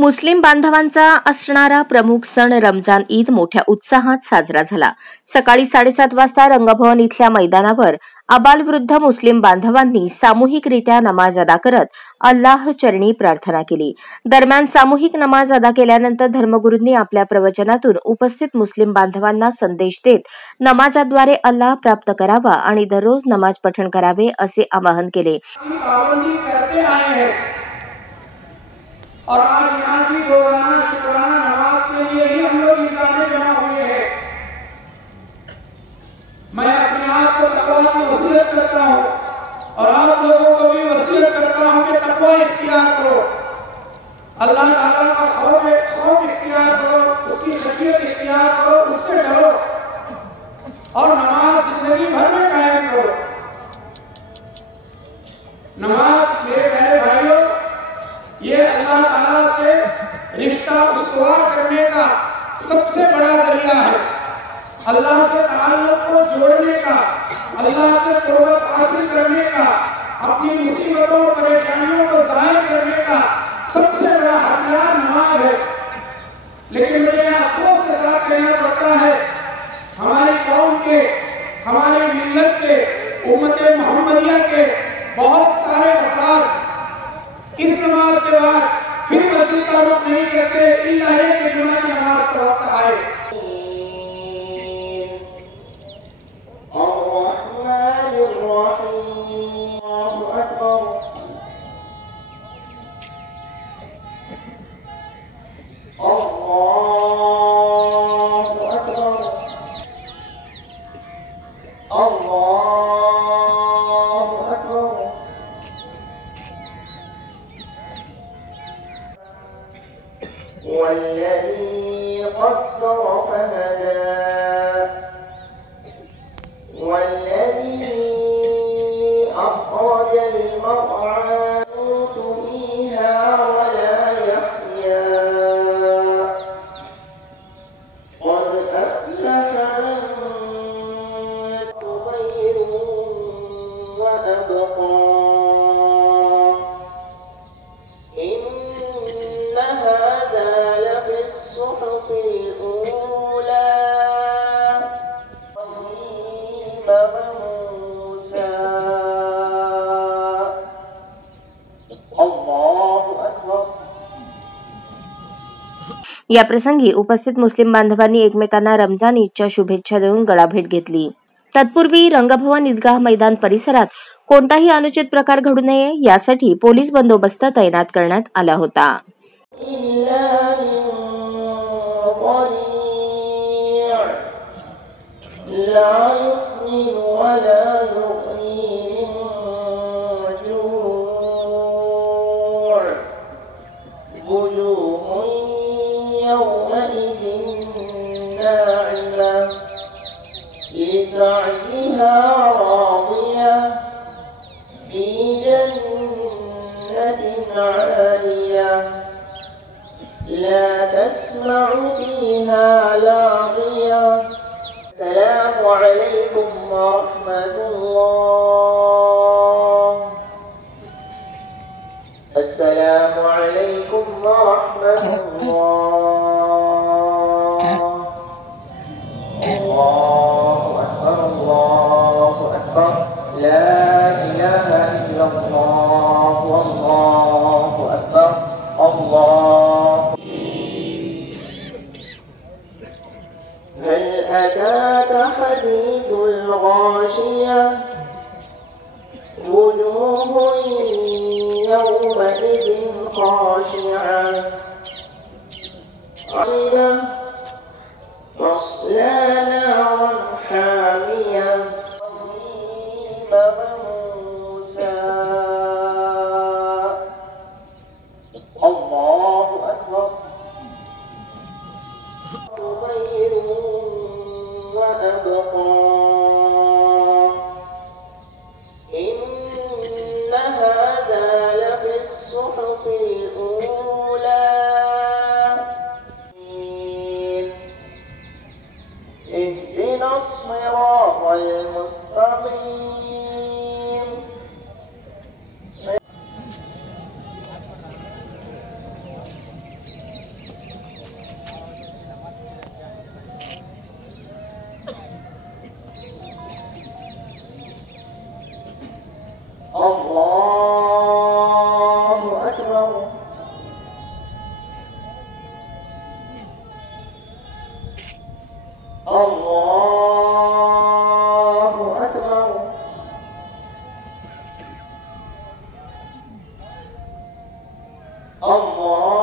मुस्लिम बांधवांचा असणारा प्रमुख सण रमजान ईद मोठ्या उत्साहात साजरा झाला। सकाळी 7:30 वाजता रंगभवन इथल्या मैदानावर आबालवृद्ध मुस्लिम बांधवांनी सामूहिकरित्या नमाज अदा करत अल्लाह चरणी प्रार्थना केली। दरम्यान सामूहिक नमाज अदा केल्यानंतर धर्मगुरूंनी आपल्या प्रवचनातून उपस्थित मुस्लिम बांधवांना संदेश देत नमाजाद्वारे अल्लाह प्राप्त करावा आणि दररोज नमाज पठण करावे असे आवाहन केले। और आज यहाँ की रोजाना शुक्राना नमाज के लिए ही हम लोग ईदगाह में जमा हुए हैं। मैं अपने आप को तकवा की वसीयत करता हूँ और आप लोगों को भी वसीयत करता हूँ कि तकवा इख्तियार करो, अल्लाह ताला का खौफ इख्तियार करो, उसकी खशियत इख्तियार करो, उससे डरो और नमाज जिंदगी भर में कायम करो। नमाज मेरे प्यारे भाइयों ये अल्लाह ताला से रिश्ता उस्तवार करने का सबसे बड़ा जरिया है, अल्लाह से ताल्लुक को जोड़ने का, अल्लाह से कुर्बत हासिल करने का, अपनी मुसीबतों परेशानियों को ज़ाहिर करने का सबसे बड़ा हथियार नमाज है। लेकिन मुझे अफसोस के साथ कहना पड़ता है, हमारी कौम के, हमारे मिल्लत के, उम्मत मोहम्मदिया के बहुत सारे अफराद इस नमाज के बाद फिर मस्जिद का रुख नहीं करते इल्ला कि जुमा की नमाज का वक्त आए। والذي قدر فهدى والذي أخرج المرعى فيها ولا يحيا قد أفلح من خير وأبقى या प्रसंगी उपस्थित मुस्लिम बांधवांनी एकमेकांना रमजान ईदच्या शुभेच्छा देऊन गळाभेट घेतली। तत्पूर्वी रंगभवन ईदगाह मैदान परिसरात कोणताही अनुचित प्रकार घडू नये यासाठी पोलीस बंदोबस्त तैनात करण्यात आला होता। لسعيها راضية في جنة عالية لا تسمع فيها لاغية السلام عليكم ورحمة الله السلام عليكم ورحمة الله الله الله أكبر لا إله إلا الله والله أكبر الله هل أتاك حديث الغاشية وجوه يومئذ خاشعة عاملة تصلى نارا حامية موسى الله أكبر خير وأبقى إن هذا لفي الصحف الأولى اهدنا الصراط المستقيم الله أكبر الله أكبر الله